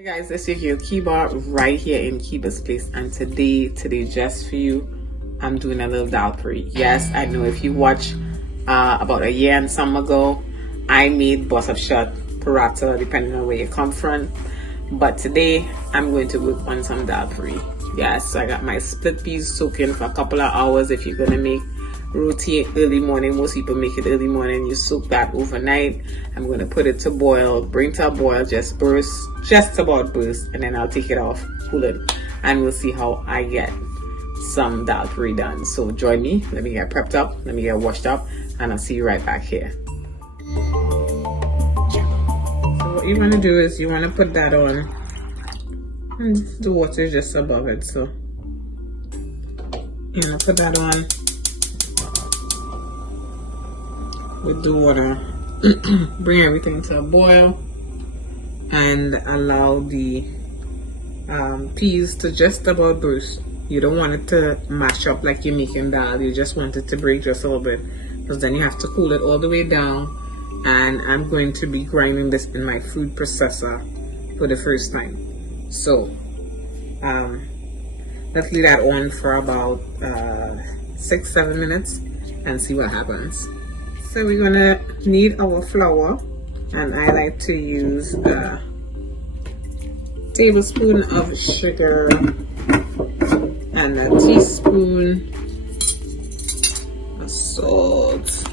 Hey guys, it's your girl Kiba right here in Kiba's place, and today just for you, I'm doing a little Dhalpuri. Yes, I know if you watch about a year and some ago, I made bus of shot paratha depending on where you come from. But today I'm going to work on some Dhalpuri. Yes, so I got my split peas soaking for a couple of hours. If you're gonna make roti early morning, most people make it early morning, you soak that overnight. I'm going to put it to boil, bring to a boil, just about burst, and then I'll take it off, cool it, and we'll see how I get some Dhalpuri done. So join me, let me get prepped up, let me get washed up, and I'll see you right back here. So what you want to do is you want to put that on, and the water is just above it, so you're going to put that on with the water. Bring everything to a boil and allow the peas to just about burst. You don't want it to mash up like you're making dal. You just want it to break just a little bit, because then you have to cool it all the way down. And I'm going to be grinding this in my food processor for the first time. So let's leave that on for about 6-7 minutes and see what happens. So we're gonna need our flour, and I like to use a tablespoon of sugar and a teaspoon of salt.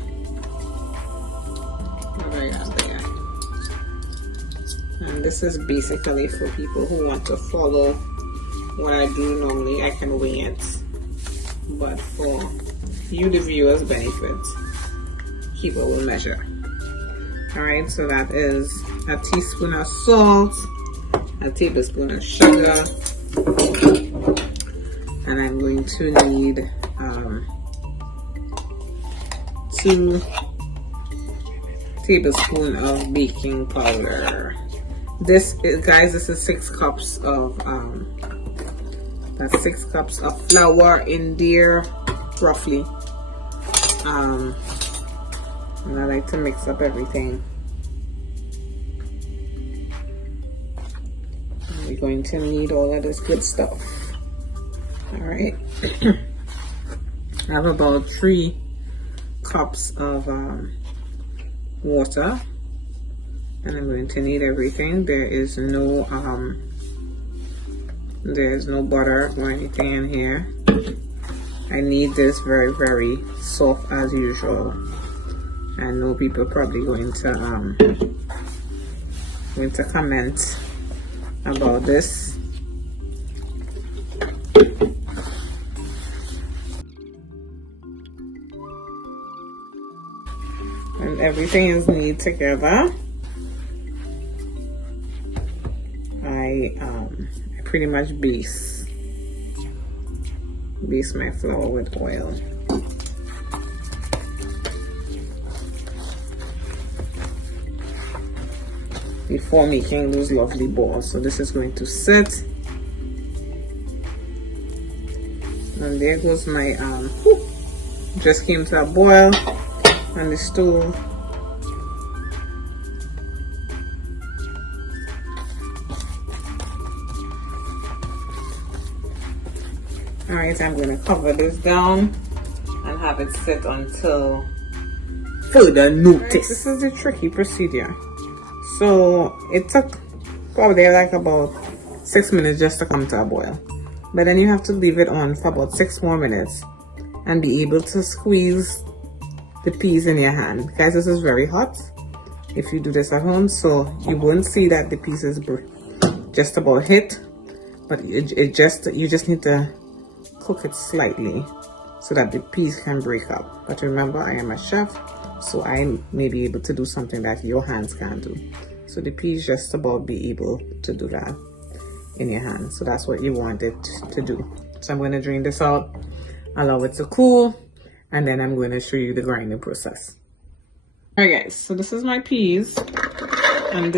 And this is basically for people who want to follow what I do normally. I can wing it, but for you, the viewers' benefit, Kiba will measure. Alright, so that is a teaspoon of salt, a tablespoon of sugar, and I'm going to need 2 tablespoons of baking powder. This is, guys, this is 6 cups of that's 6 cups of flour in there, roughly. And I like to mix up everything. We're going to need all of this good stuff. Alright. I have about 3 cups of water. And I'm going to need everything. There's no butter or anything in here. I need this very, very soft as usual. I know people are probably going to comment about this. And everything is kneaded together. I pretty much base my flour with oil. Before making those lovely balls. So this is going to sit, and there goes my just came to a boil on the stove. Alright, I'm going to cover this down and have it sit until further notice. Right, this is the tricky procedure. So it took probably like about 6 minutes just to come to a boil. But then you have to leave it on for about 6 more minutes and be able to squeeze the peas in your hand. Guys, this is very hot if you do this at home, so you won't see that the pieces just about hit, but you just need to cook it slightly so that the peas can break up. But remember, I am a chef, so I may be able to do something that your hands can't do. So the peas just about be able to do that in your hand. So that's what you want it to do. So I'm going to drain this out, allow it to cool, and then I'm going to show you the grinding process. Alright guys, so this is my peas, and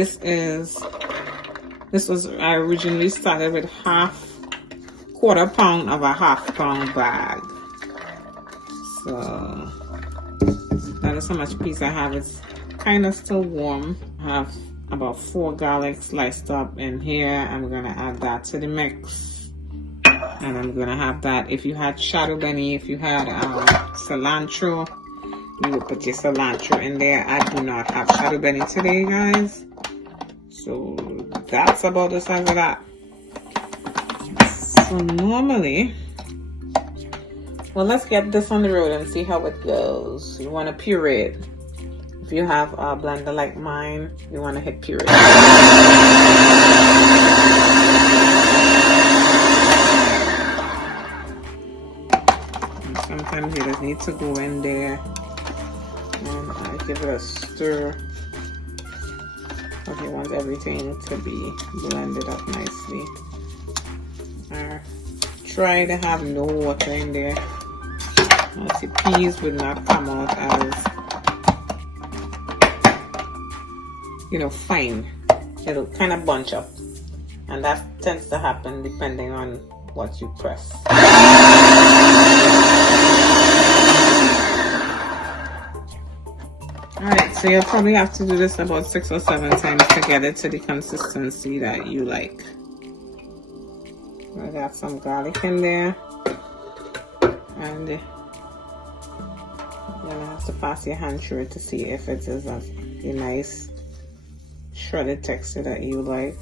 I originally started with quarter pound of a half-pound bag. So that is how much peas I have. It's kind of still warm. I have about 4 garlic sliced up in here. I'm gonna add that to the mix, and I'm gonna have that. If you had shadow benny, if you had cilantro, you would put your cilantro in there. I do not have shadow benny today, guys, so that's about the size of that. So normally, well, let's get this on the road and see how it goes. You want to puree it. If you have a blender like mine, you want to hit puree. And sometimes you just need to go in there and give it a stir. If you want everything to be blended up nicely. Try to have no water in there. The peas would not come out as, fine. It'll kind of bunch up, and that tends to happen depending on what you press. Alright, so you'll probably have to do this about 6 or 7 times to get it to the consistency that you like. I got some garlic in there, and you're gonna have to pass your hand through it to see if it is a nice shredded texture that you like.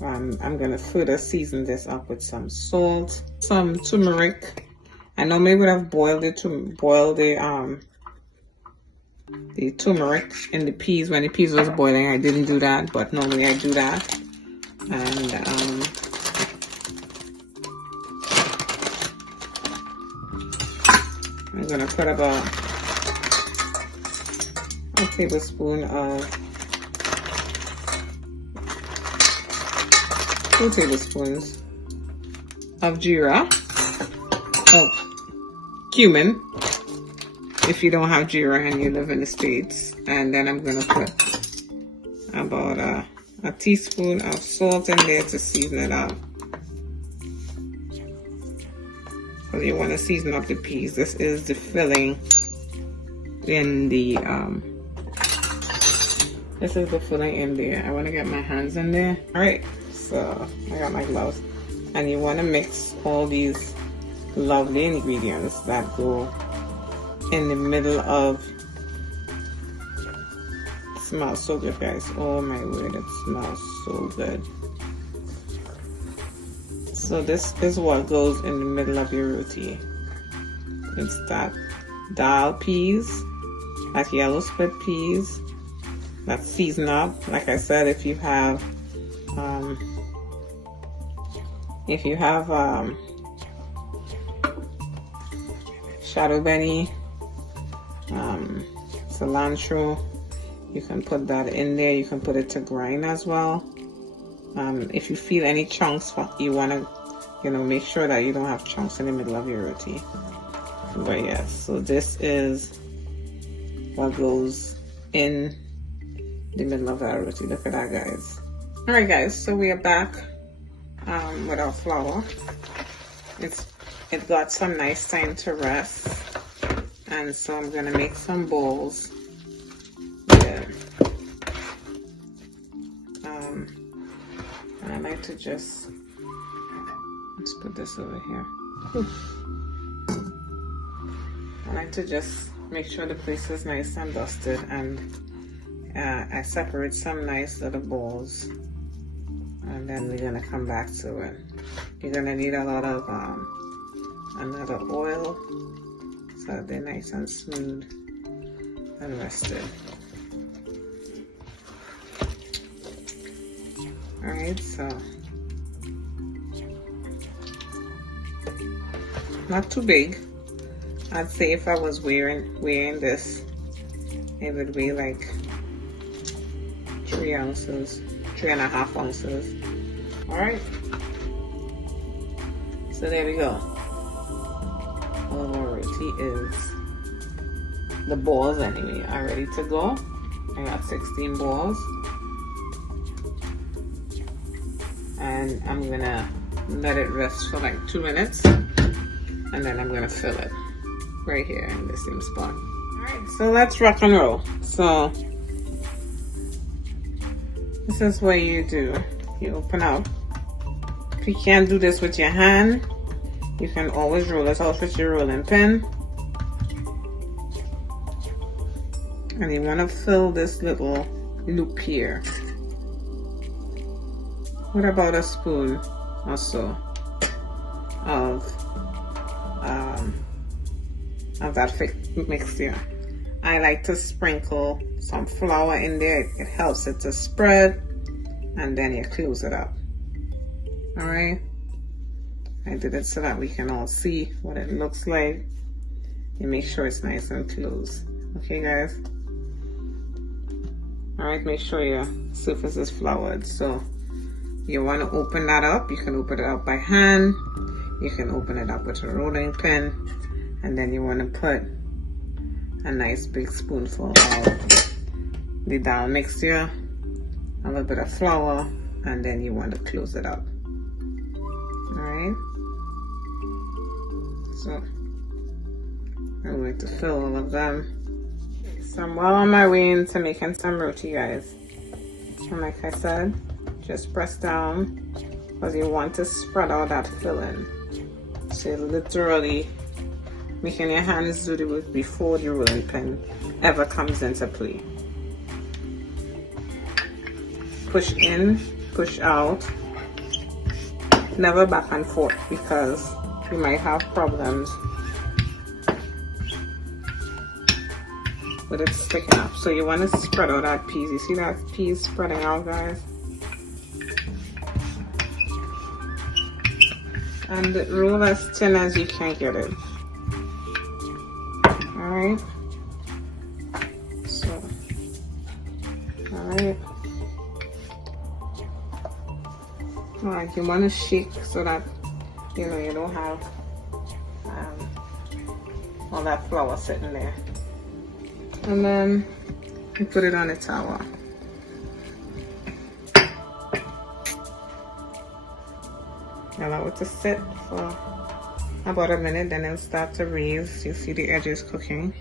I'm gonna further season this up with some salt, some turmeric. I normally would have boiled the turmeric in the peas when the peas was boiling. I didn't do that, but normally I do that. And I'm gonna put about a tablespoon of 2 tablespoons of geera, cumin, if you don't have geera and you live in the States. And then I'm gonna put about a teaspoon of salt in there to season it up. So you want to season up the peas. This is the filling in the this is the filling in there. I want to get my hands in there. All right, so I got my gloves, and you want to mix all these lovely ingredients that go in the middle of. It smells so good, guys. Oh my word, it smells so good. So this is what goes in the middle of your roti. It's that dal peas, that yellow split peas, that's seasoned up. Like I said, if you have shadow benny, cilantro, you can put that in there. You can put it to grind as well. If you feel any chunks, you want to, make sure that you don't have chunks in the middle of your roti. But yes, so this is what goes in the middle of our roti. Look at that, guys. All right, guys, so we are back with our flour. It got some nice time to rest, and so I'm gonna make some balls. I like to just, let's put this over here. I like to just make sure the place is nice and dusted, and I separate some nice little balls, and then we're gonna come back to it. You're gonna need a lot of another oil so that they're nice and smooth and rested. Alright, so not too big. I'd say if I was wearing this, it would weigh like 3 ounces, 3.5 ounces. Alright, so there we go. All of our roti is, the balls anyway, are ready to go. I got 16 balls. And I'm gonna let it rest for like 2 minutes, and then I'm gonna fill it right here in the same spot. All right, so let's rock and roll. So This is what you do. You open up. If you can't do this with your hand, you can always roll it out with your rolling pin. And you want to fill this little loop here with about a spoon or so of that mixture. I like to sprinkle some flour in there. It helps it to spread, and then you close it up. All right, I did it so that we can all see what it looks like. You make sure it's nice and closed. Okay, guys. All right, make sure your surface is floured. So you want to open that up. You can open it up by hand. You can open it up with a rolling pin, and then you want to put a nice big spoonful of the dal mixture, a little bit of flour, and then you want to close it up. Alright, so I'm going to fill all of them. So I'm well on my way into making some roti, guys. And like I said, just press down because you want to spread out that filling. So you're literally making your hands do the work before the rolling pin ever comes into play. Push in, push out, never back and forth because you might have problems with it sticking up. So you want to spread out that piece. You see that piece spreading out, guys? And roll as thin as you can get it. Alright. So, alright. Alright, you want to shake so that you know you don't have all that flour sitting there. And then you put it on a towel. Allow it to sit for about a minute, then it'll start to raise. You see the edges cooking.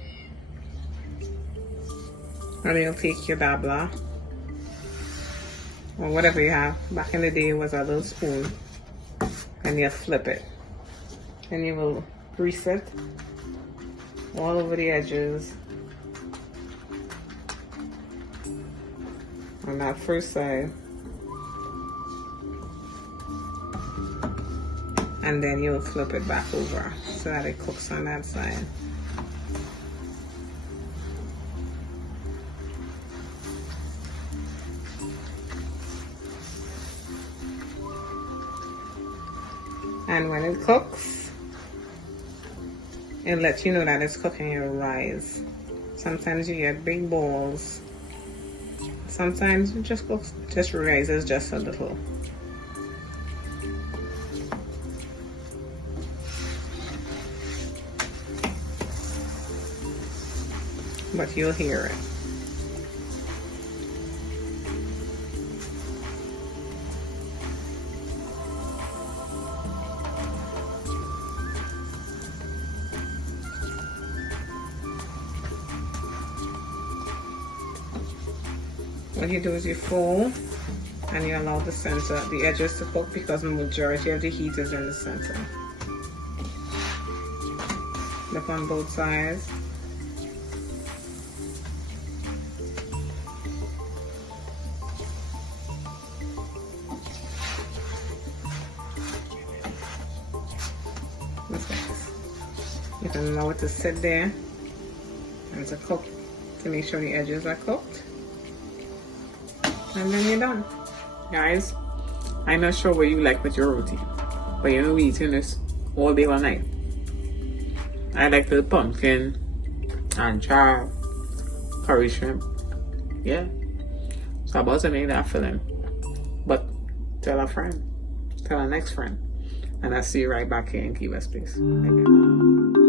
And you'll take your dabbler or whatever you have. Back in the day it was a little spoon, and you flip it. Then you will grease it all over the edges on that first side. And then you'll flip it back over so that it cooks on that side. And when it cooks, it'll let you know that it's cooking. It'll rise. Sometimes you get big balls. Sometimes it just cooks, just rises just a little. But you'll hear it. What you do is you fold and you allow the center, the edges to cook because the majority of the heat is in the center. Look on both sides. You can allow it to sit there and to cook to make sure the edges are cooked. And then you're done. Guys, I'm not sure what you like with your roti, but you know we're eating this all day, all night. I like the pumpkin and char, curry shrimp. Yeah. So I'm about to make that filling. But tell a friend. Tell our next friend. And I'll see you right back here in Kiba Space. Okay.